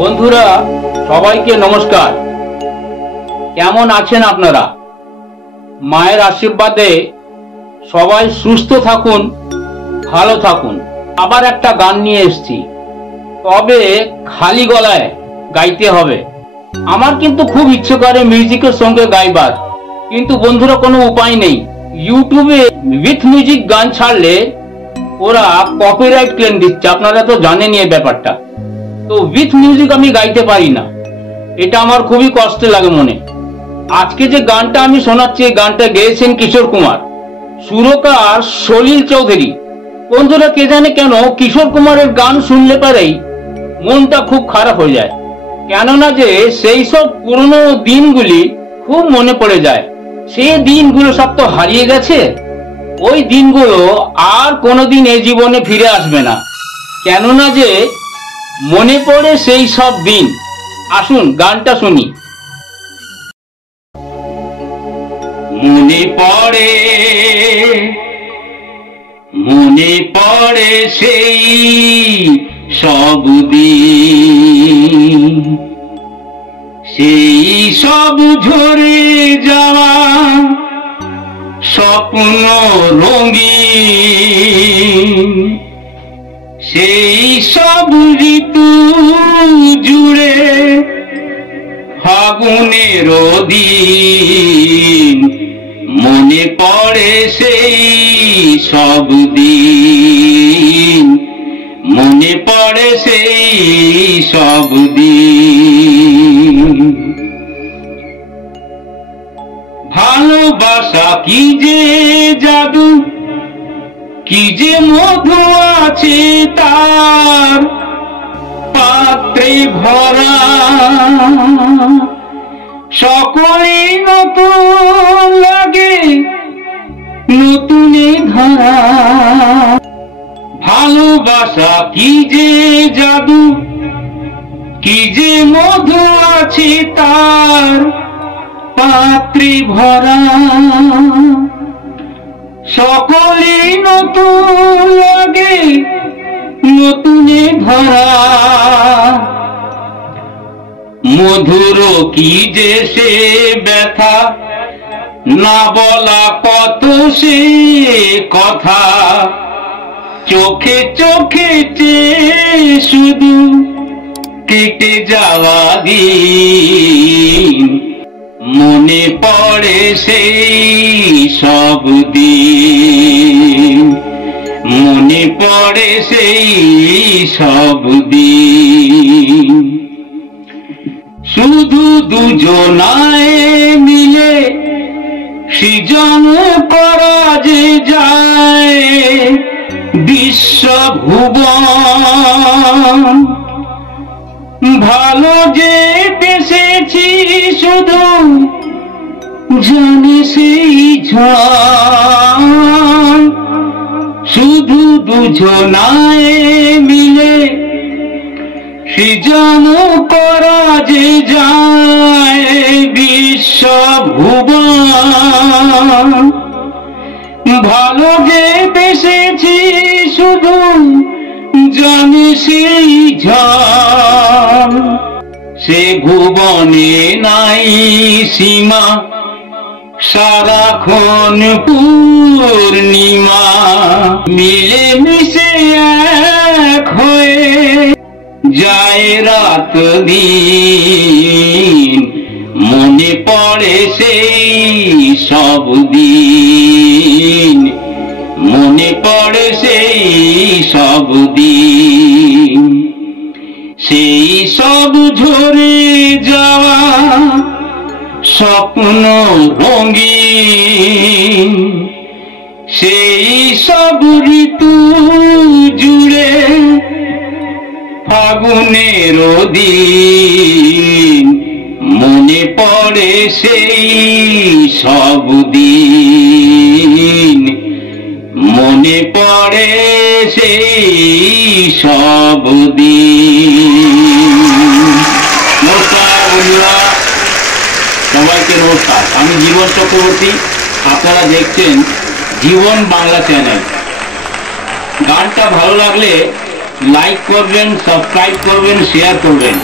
বন্ধুরা সবাইকে নমস্কার। কেমন আছেন আপনারা? মায়ের আশীর্বাদে সবাই সুস্থ থাকুন, ভালো থাকুন। আবার একটা গান নিয়ে এসেছি, তবে খালি গলায় গাইতে হবে। আমার কিন্তু খুব ইচ্ছে করে মিউজিকের সঙ্গে গাইবার, কিন্তু বন্ধুরা কোনো উপায় নেই। ইউটিউবে উইথ মিউজিক গান ছাড়লে ওরা কপিরাইট ক্লেম দিচ্ছে, আপনারা তো জানেনই এই ব্যাপারটা। তো উইথ মিউজিক আমি গাইতে পারি না, এটা আমার খুবই কষ্ট লাগে মনে। আজকে যে গানটা আমি শোনাচ্ছি, এই গানটা গেয়েছেন কিশোর কুমার, সুরকার সলিল চৌধুরী। বন্ধুরা কে জানে কেন কিশোর কুমারের গান শুনলে পারেই মনটা খুব খারাপ হয়ে যায়, কেননা যে সেই সব পুরনো দিনগুলি খুব মনে পড়ে যায়। সেই দিনগুলো সব তো হারিয়ে গেছে, ওই দিনগুলো আর কোনোদিন এই জীবনে ফিরে আসবে না, কেননা যে মনে পড়ে সেই সব দিন। আসুন গানটা শুনি। মনে পড়ে সেই সব দিন, সেই সব ঝরে যাওয়া স্বপ্ন রঙিন, সেই সব ঋতু জুড়ে ফাগুনের দিন। মনে পড়ে সেই সব দিন, মনে পড়ে সেই সব দিন। ভালোবাসা কি যে জাদু, কি যে মধু আছে তার পাত্রে ভরা, সকলে নতুন লাগে নতুনে ধরা। ভালোবাসা কি যে জাদু, কি যে মধু আছে তার পাত্রে ভরা, সকলে নতুন লাগে নতুনে ধরা। মধুর কি যে সে ব্যথা, না বলা কত সে কথা, চোখে চোখে চেয়ে শুধু কেটে যাওয়া দিন। মনে পড়ে সেই সব দিন, মনে পড়ে সেই সব দিন। শুধু দুজনায় মিলে সৃজন করা যে যায় বিশ্বভুবন। ভালো যে বেসেছি শুধু জানি সেই জন। শুধু দুজনায় মিলে সৃজন করা যে যায় বিশ্বভুবন। ভালো যে বেসেছি শুধু জানি সেই জন। সে ভুবনে নাই সীমা, সারাক্ষণ পূর্ণিমা। মিলে মিশে এক হয়ে যায় রাত দিন। মনে পড়ে সেই সব দিন, মনে পড়ে সেই সব দিন। সেই সব ঝরে যাওয়া স্বপ্ন রঙিন, সেই সব ঋতু জুড়ে ফাগুনের দিন। মনে পড়ে সেই সব দিন, মনে পড়ে সেই সব দিন। নমস্কার বন্ধুরা, সবাইকে নমস্কার। আমি জীবন চক্রবর্তী, আপনারা দেখছেন জীবন বাংলা চ্যানেল। গানটা ভালো লাগলে লাইক করবেন, সাবস্ক্রাইব করবেন, শেয়ার করবেন।